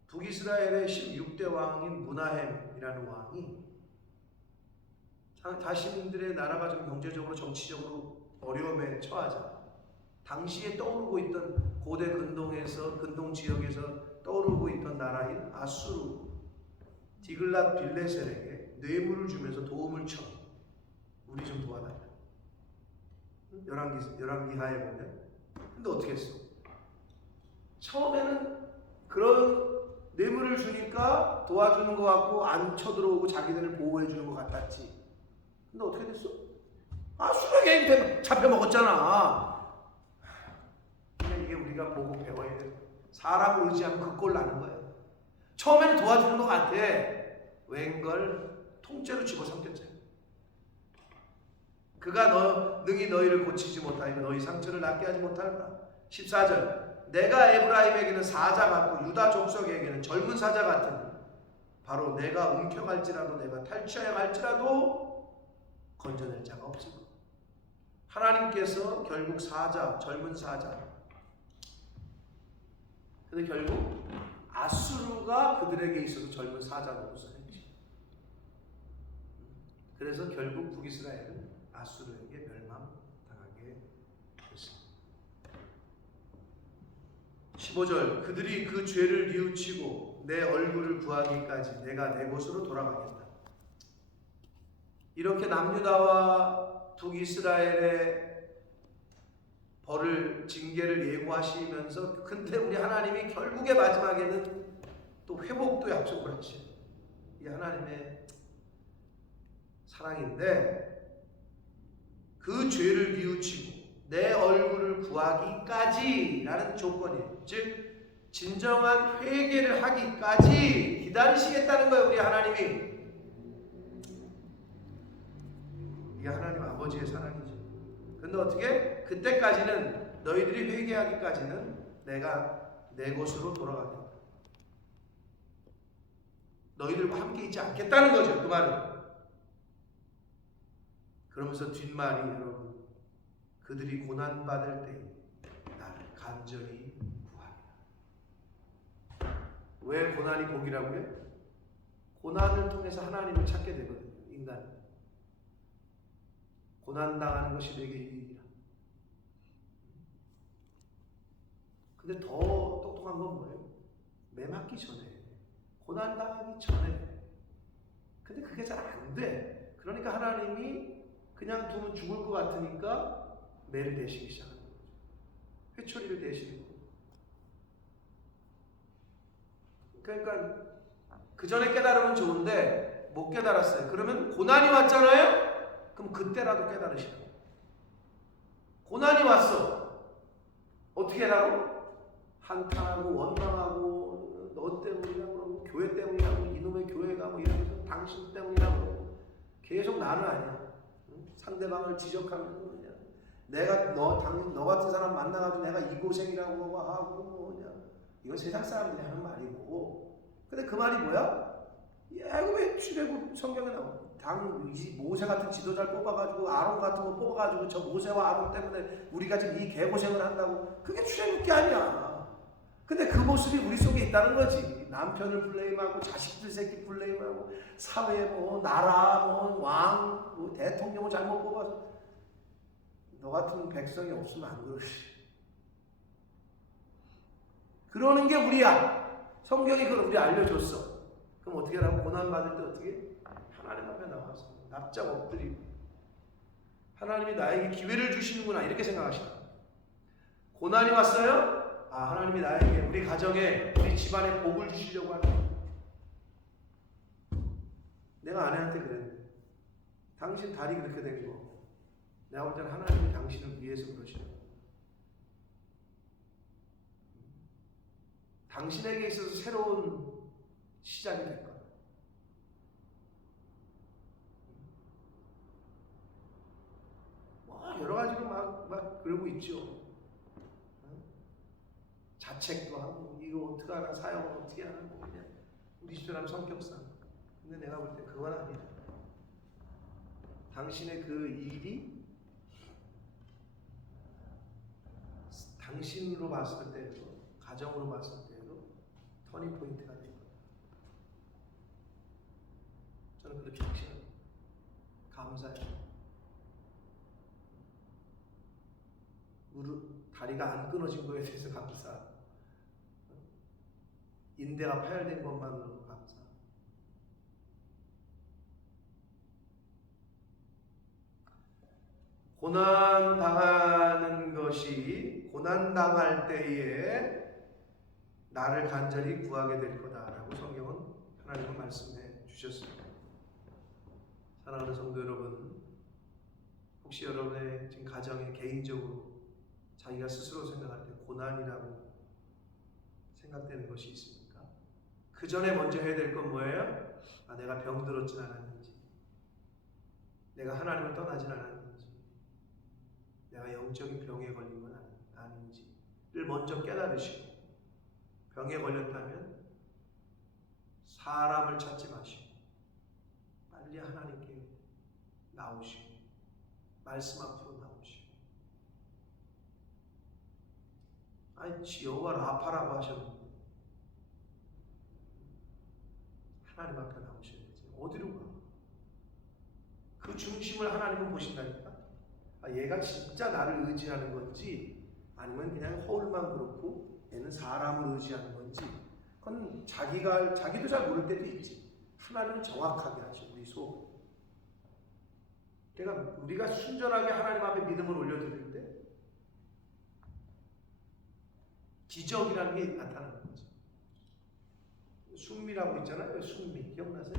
북이스라엘의 16대 왕인 무나헴이라는 왕이 자신들의 나라가 좀 경제적으로 정치적으로 어려움에 처하자 당시에 떠오르고 있던 고대 근동 지역에서 떠오르고 있던 나라인 아수르 디글랏 빌레셀에게 뇌물을 주면서 도움을 쳐. 우리 좀 도와달라. 열왕기 하에 보면. 근데 어떻게 했어? 처음에는 그런 뇌물을 주니까 도와주는 것 같고 안 쳐들어오고 자기들을 보호해 주는 것 같았지. 근데 어떻게 됐어? 수백에 잡혀 먹었잖아. 그냥 이게 우리가 보고 배워야 돼. 사람을 의지하면 그 꼴 나는 거야. 처음에는 도와주는 것 같아. 웬걸 통째로 집어삼켰잖아. 그가 능히 너희를 고치지 못하고 너희 상처를 낫게 하지 못할까. 14절 내가 에브라임에게는 사자 같고 유다 족속에게는 젊은 사자 같으니 바로 내가 움켜갈지라도 내가 탈취하여 갈지라도 건져낼 자가 없을 것. 하나님께서 결국 젊은 사자. 근데 결국 아수르가 그들에게 있어서 젊은 사자 노릇을 했지. 그래서 결국 북이스라엘은 아수르에게 멸망당하게 됐습니다. 15절 그들이 그 죄를 뉘우치고 내 얼굴을 구하기까지 내가 내 곳으로 돌아가겠다. 이렇게 남유다와 북이스라엘의 징계를 예고하시면서 근데 우리 하나님이 결국에 마지막에는 또 회복도 약속을 하시죠. 이 하나님의 사랑인데 그 죄를 뉘우치고 내 얼굴을 구하기까지 라는 조건이에요. 즉 진정한 회개를 하기까지 기다리시겠다는 거예요. 우리 하나님이. 이게 하나님 아버지의 사랑이죠. 근데 어떻게? 그때까지는 너희들이 회개하기까지는 내가 내 곳으로 돌아가겠다. 너희들과 함께 있지 않겠다는 거죠. 그 말은. 그러면서 뒷말이 여러분 그들이 고난받을 때 나를 간절히 구하리라. 왜 고난이 복이라고요? 고난을 통해서 하나님을 찾게 되거든요. 인간은. 고난당하는 것이 내게 유익이라. 근데 더 똑똑한 건 뭐예요? 매 맞기 전에, 고난당하기 전에. 근데 그게 잘 안 돼. 그러니까 하나님이 그냥 두면 죽을 것 같으니까 매를 대시기 시작하는 거죠. 회초리를 대시는 거예요. 그러니까 그 전에 깨달으면 좋은데 못 깨달았어요. 그러면 고난이 왔잖아요? 그럼 그때라도 깨달으시라고. 고난이 왔어. 어떻게 하라고? 한탄하고 원망하고 너 때문이라고 그러고 교회 때문이라고 이놈의 교회가 뭐 이러면서 당신 때문이라고 그러고 계속 나는 아니야. 응? 상대방을 지적하면서 그냥 내가 너 같은 사람 만나가지고 내가 이 고생이라고 하고 뭐냐. 이건 세상 사람들이 하는 말이고. 근데 그 말이 뭐야? 애굽의 출애굽 성경에 나와. 모세 같은 지도자를 뽑아가지고 아론 같은 거 뽑아가지고 저 모세와 아론 때문에 우리가 지금 이 개고생을 한다고. 그게 출애굽기 아니야. 근데 그 모습이 우리 속에 있다는 거지. 남편을 블레임하고 자식들 새끼 블레임하고 사회 뭐 나라 뭐 왕 뭐 대통령을 잘못 뽑아서 너 같은 백성이 없으면 안 그러지. 그러는 게 우리야. 성경이 그걸 우리 알려줬어. 그럼 어떻게 하라고? 고난받을 때 어떻게? 하나님 앞에 나와서 납작 엎드리고 하나님이 나에게 기회를 주시는구나 이렇게 생각하시라. 고난이 왔어요? 하나님이 나에게 우리 가정에 우리 집안에 복을 주시려고 하는. 내가 아내한테 그랬는데 당신 달이 그렇게 된 거 내가 볼 때는 하나님이 당신을 위해서 그러시는 거야. 당신에게 있어서 새로운 시작이 될 거야. 여러 가지로 막 그러고 있죠. 자책도 하고 이거 어떻게 하나 사용을 어떻게 하나 그냥 우리 집사람 성격상 근데 내가 볼 때 그건 아니다. 당신의 그 일이 당신으로 봤을 때도, 가정으로 봤을 때도 터닝 포인트가 될 거다. 저는 그렇게 확신합니다. 감사해요. 다리가 안 끊어진 거에 대해서 감사. 인대가 파열된 것만으로 감사. 고난 당하는 것이 고난 당할 때에 나를 간절히 구하게 될 거다라고 성경은 하나님은 말씀해 주셨습니다. 사랑하는 성도 여러분, 혹시 여러분의 지금 가정에 개인적으로 자기가 스스로 생각할 때 고난이라고 생각되는 것이 있습니까? 그 전에 먼저 해야 될 건 뭐예요? 내가 병들었진 않았는지, 내가 하나님을 떠나진 않았는지, 내가 영적인 병에 걸린 건 아닌지를 먼저 깨달으시고, 병에 걸렸다면 사람을 찾지 마시고 빨리 하나님께 나오시고 말씀 앞으로 나오시고, 여호와 라파라고 하셨는데 하나님 앞에 나오셔야 되지. 어디로 가? 그 중심을 하나님은 보신다니까. 얘가 진짜 나를 의지하는 건지 아니면 그냥 허울만 그렇고 얘는 사람을 의지하는 건지, 그건 자기도 잘 모를 때도 있지. 하나님은 정확하게 하셔, 우리 속. 그러니까 우리가 순전하게 하나님 앞에 믿음을 올려드릴 때 기적이라는 게 나타나는 거죠. 순미라고 있잖아요. 순미 기억나세요?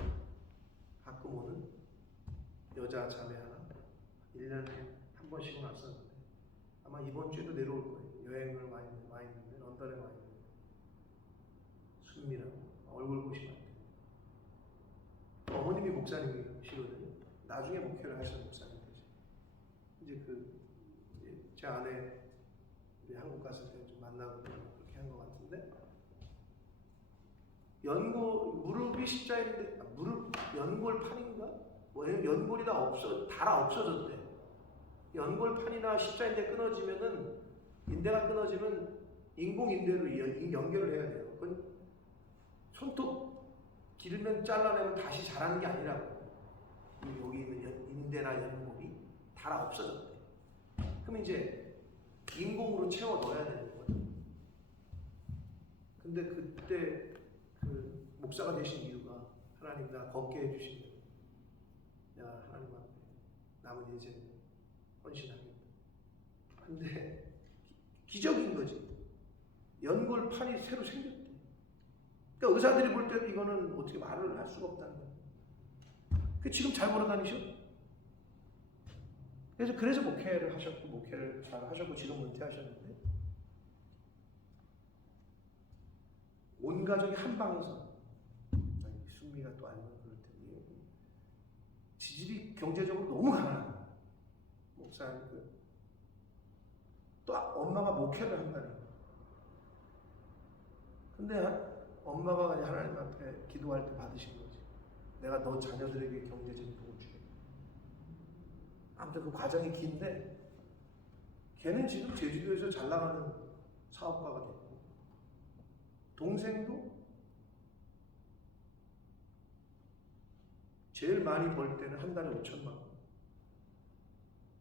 가끔 오는 여자 자매 하나 1년에 한 번씩은 왔었는데 아마 이번 주에도 내려올 거예요. 여행을 와 있는데 런던에 와 있는데 순미라고 얼굴 보시면 안 돼요. 어머님이 목사님이시거든요. 나중에 목회를 하시는 목사님 되시고, 이제 제 아내 한국 갔을 때 좀 만나고 그렇게 한 것 같은데, 무릎이 십자인데 무릎 연골판인가? 뭐 연골이 다 없어졌대. 연골판이나 십자인대 끊어지면은, 인대가 끊어지면 인공인대로 연결을 해야 돼요. 그건 손톱 기르면 잘라내면 다시 자라는 게 아니라고. 여기 있는 인대나 연골이 다 없어졌대. 그럼 이제 인공으로 채워 넣어야 되는 거예요. 근데 그때 그 목사가 되신 이유가, 하나님 나 걷게 해주시면 내가 하나님 앞에 남은 인생 헌신하겠다. 근데 기적인 거지. 연골판이 새로 생겼대. 그러니까 의사들이 볼 때도 이거는 어떻게 말을 할 수가 없다는 거예요. 지금 잘 걸어다니셔? 그래서 목회를 잘 하셨고 지금 은퇴하셨는데, 온 가족이 한 방에서, 순미가 또 알면 그럴 텐데, 지질이 경제적으로 너무 가난한 목사님, 또 엄마가 목회를 한다는 거예요. 근데 엄마가 하나님 앞에 기도할 때 받으신 거지. 내가 너 자녀들에게 경제적인 복을 주겠다. 아무튼 그 과정이 긴데, 걔는 지금 제주도에서 잘 나가는 사업가가 됐고, 동생도 제일 많이 벌 때는 한 달에 5천만 원,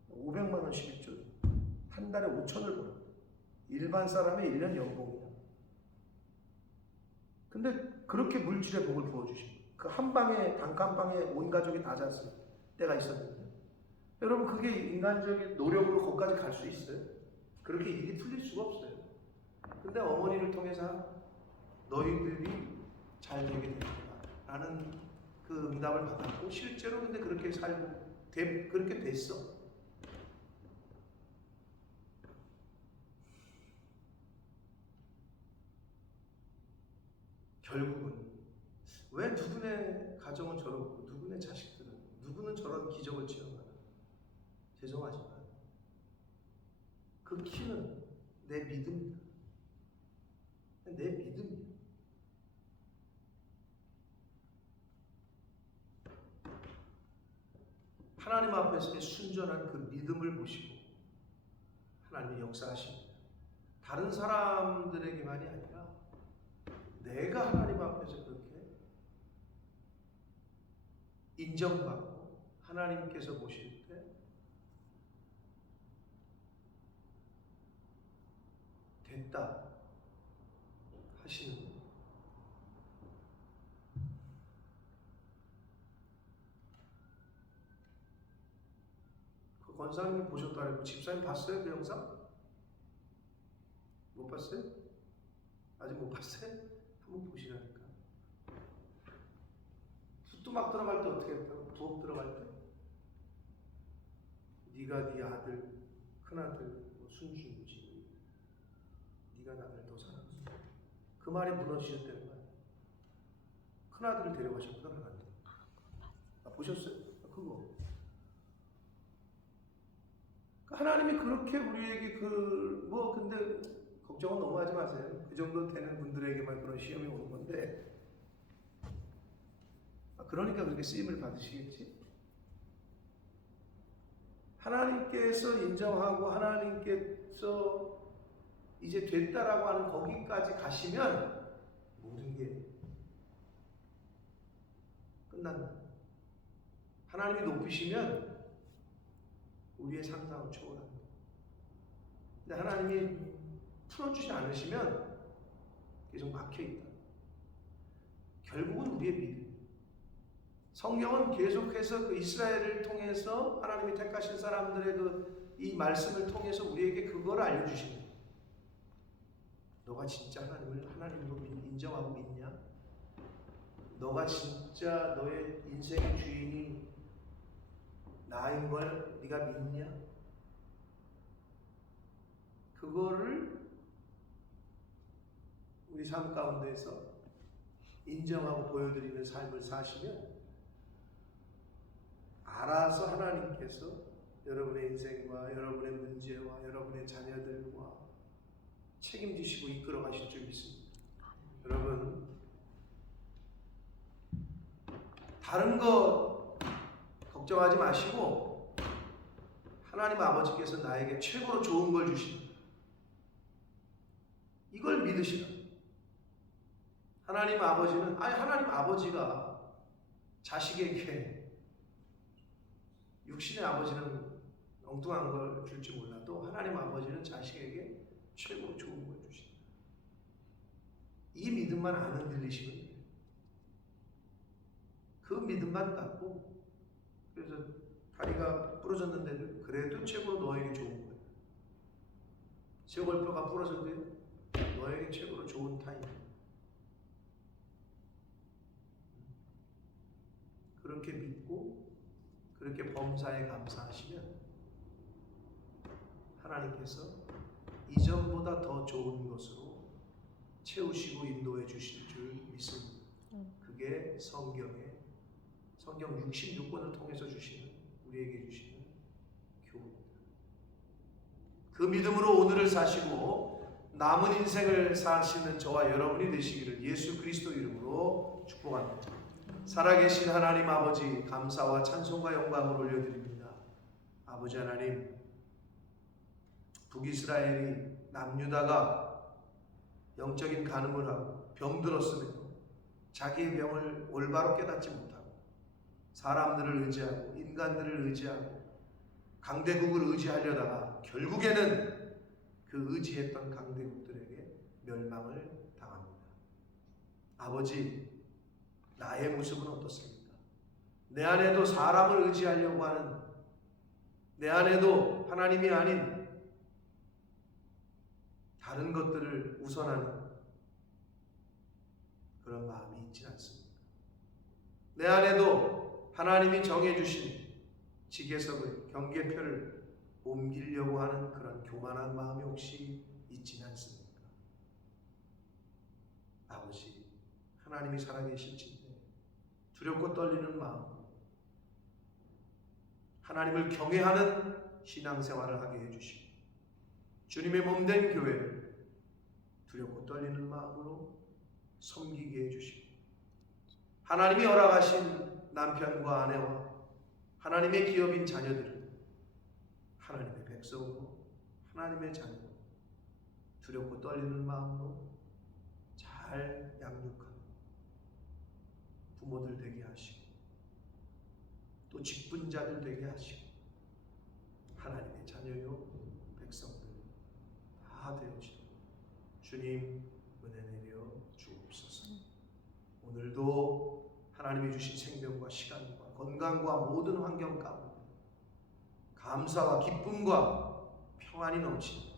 500만 원씩 있죠. 한 달에 5천을 벌어. 일반 사람의 1년 연봉이야. 근데 그렇게 물질의 복을 부어주시고, 그 한 방에, 단칸방에 온 가족이 다 잤을 때가 있었는데, 여러분 그게 인간적인 노력으로 거기까지 갈 수 있어요? 그렇게 일이 풀릴 수가 없어요. 근데 어머니를 통해서 너희들이 잘 되게 되리라 라는 그 응답을 받았고, 실제로 근데 그렇게 살고 그렇게 됐어. 결국은 왜 누구네 가정은 저렇고 누구네 자식들은, 누구는 저런 기적을 체험하나? 죄송하지만 그 키는 내 믿음이다. 내 믿음이야. 하나님 앞에서의 순전한 그 믿음을 보시고 하나님의 역사하십니다. 다른 사람들에게만이 아니라 내가 하나님 앞에서 그렇게 인정받고 하나님께서 보실 때 됐다 하시는 거예요. 그 권사님이 보셨다고 집사님 봤어요? 그 영상? 못 봤어요? 아직 못 봤어요? 한번 보시라니까. 붓도막 들어갈 때 어떻게 했다고? 부엌 들어갈 때 네가 네 아들, 큰아들 순주지, 네가 나를 더 사랑해. 그 말이 무너지셨다는 거예요. 큰아들을 데려가셨구나 하나님. 보셨어요? 그거. 하나님이 그렇게 우리에게 근데 걱정은 너무 하지 마세요. 그 정도 되는 분들에게만 그런 시험이 오는 건데, 그러니까 그렇게 쓰임을 받으시겠지? 하나님께서 인정하고 하나님께서 이제 됐다라고 하는 거기까지 가시면 모든 게 끝난다. 하나님이 높이시면 우리의 상상을 초월합니다. 근데 하나님이 풀어주지 않으시면 계속 막혀있다. 결국은 우리의 믿음. 성경은 계속해서 그 이스라엘을 통해서 하나님이 택하신 사람들의 이 말씀을 통해서 우리에게 그걸 알려주십니다. 너가 진짜 하나님을 하나님으로 인정하고 믿냐? 너가 진짜 너의 인생의 주인이 나인 걸 네가 믿냐? 그거를 우리 삶 가운데서 인정하고 보여드리는 삶을 사시면 알아서 하나님께서 여러분의 인생과 여러분의 문제와 여러분의 자녀들과 책임지시고 이끌어 가실 줄 믿습니다. 여러분, 다른 거 걱정하지 마시고 하나님 아버지께서 나에게 최고로 좋은 걸 주십니다. 이걸 믿으시라. 하나님 아버지가 자식에게, 육신의 아버지는 엉뚱한 걸 줄지 몰라도 하나님 아버지는 자식에게 최고로 좋은 걸 주신다. 이 믿음만 안 흔들리시면 돼요. 그 믿음만 갖고, 그래서 다리가 부러졌는데도 그래도 최고로 너에게 좋은 거예요. 쇄골뼈가 부러졌는데 너에게 최고로 좋은 타임. 그렇게 믿고 그렇게 범사에 감사하시면 하나님께서 이전보다 더 좋은 것으로 채우시고 인도해 주실 줄 믿습니다. 그게 성경 66권을 통해서 주시는, 우리에게 주시는 교훈입니다. 그 믿음으로 오늘을 사시고 남은 인생을 사시는 저와 여러분이 되시기를 예수 그리스도 이름으로 축복합니다. 살아계신 하나님 아버지, 감사와 찬송과 영광을 올려드립니다. 아버지 하나님, 북이스라엘이 남유다가 영적인 간음을 하고 병들었음에도 자기의 병을 올바로 깨닫지 못하고 사람들을 의지하고 인간들을 의지하고 강대국을 의지하려다가 결국에는 그 의지했던 강대국들에게 멸망을 당합니다. 아버지, 나의 모습은 어떻습니까? 내 안에도 사람을 의지하려고 하는, 내 안에도 하나님이 아닌 다른 것들을 우선하는 그런 마음이 있지 않습니까? 내 안에도 하나님이 정해주신 직예석을, 경계표를 옮기려고 하는 그런 교만한 마음이 혹시 있지는 않습니까? 아버지, 하나님이 살아계실진데 두렵고 떨리는 마음, 하나님을 경외하는 신앙생활을 하게 해주시고 주님의 몸된 교회를 두렵고 떨리는 마음으로 섬기게 해주시고 하나님이 허락하신 남편과 아내와 하나님의 기업인 자녀들은 하나님의 백성으로 하나님의 자녀로 두렵고 떨리는 마음으로 잘 양육하고 부모들 되게 하시고 또 직분자들 되게 하시고 하나님의 자녀요 백성들 다 되어지도록 주님 은혜 내려 주옵소서. 오늘도 하나님이 주신 생명과 시간과 건강과 모든 환경 가운데 감사와 기쁨과 평안이 넘치는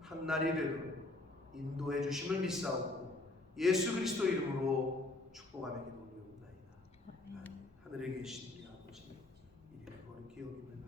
한날이 되도록 인도해 주심을 믿사오고 예수 그리스도 이름으로 축복하며 기도드리옵나이다. 하늘에 계신